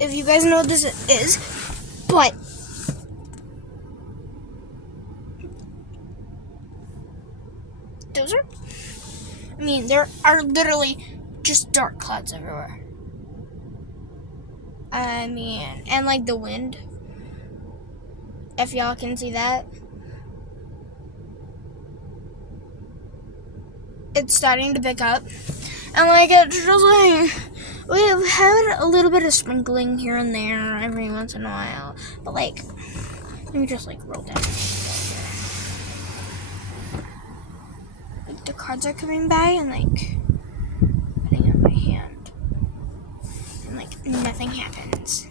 if you guys know what this is, but those are, I mean, there are literally just dark clouds everywhere. I mean, and like the wind, if y'all can see that, it's starting to pick up, and like it's just like we've had a little bit of sprinkling here and there every once in a while, but like let me just like roll down. Like the cards are coming by and like putting in my hand, and like nothing happens.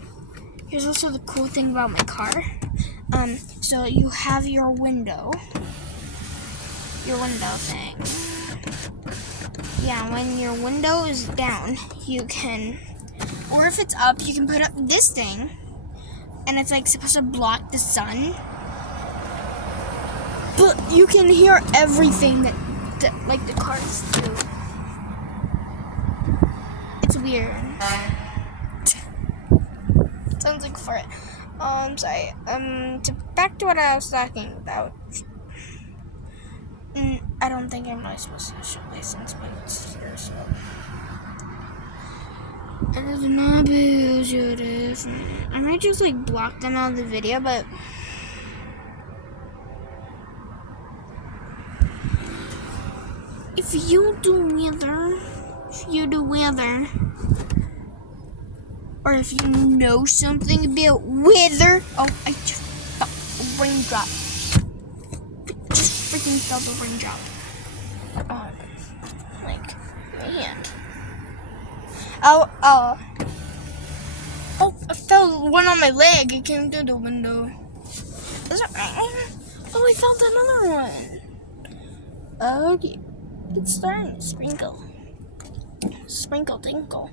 Here's also the cool thing about my car. So you have your window thing. Yeah, when your window is down, you can, or if it's up, you can put up this thing, and it's like supposed to block the sun. But you can hear everything that like the cars do. It's weird. Sounds like fart. I'm sorry. Back to what I was talking about. I don't think I'm not supposed to show license plates here, so. It is not bullshit. I might just like block them out of the video, but if you do weather, or if you know something about weather, oh, I just felt a raindrop. Just freaking felt a raindrop on, like, my hand. Oh, I felt one on my leg. It came through the window. Is it right? Oh, I felt another one. Okay. It's starting to sprinkle. Sprinkle tinkle.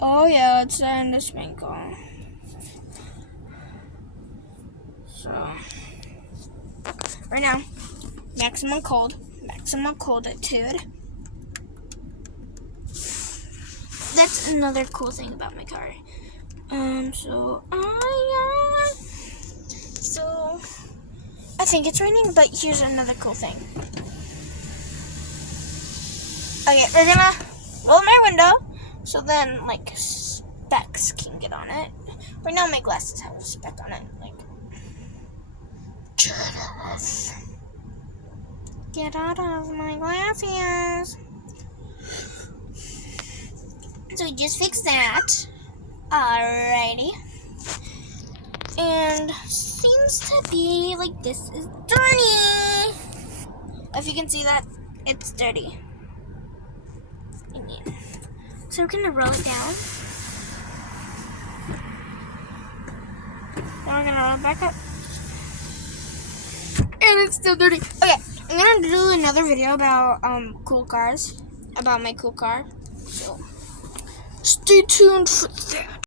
Oh yeah, it's starting to sprinkle. So, right now, maximum colditude. That's another cool thing about my car. So I think it's raining, but here's another cool thing. Okay, we're gonna roll my window, so then like specks can get on it. Right now my glasses have a speck on it. Like, get out of my glasses. So we just fixed that. Alrighty. And seems to be like this is dirty. If you can see that, it's dirty. So we're gonna roll it down. Now we're gonna roll it back up. And it's still dirty. Okay, I'm gonna do another video about cool cars. About my cool car. So stay tuned for that.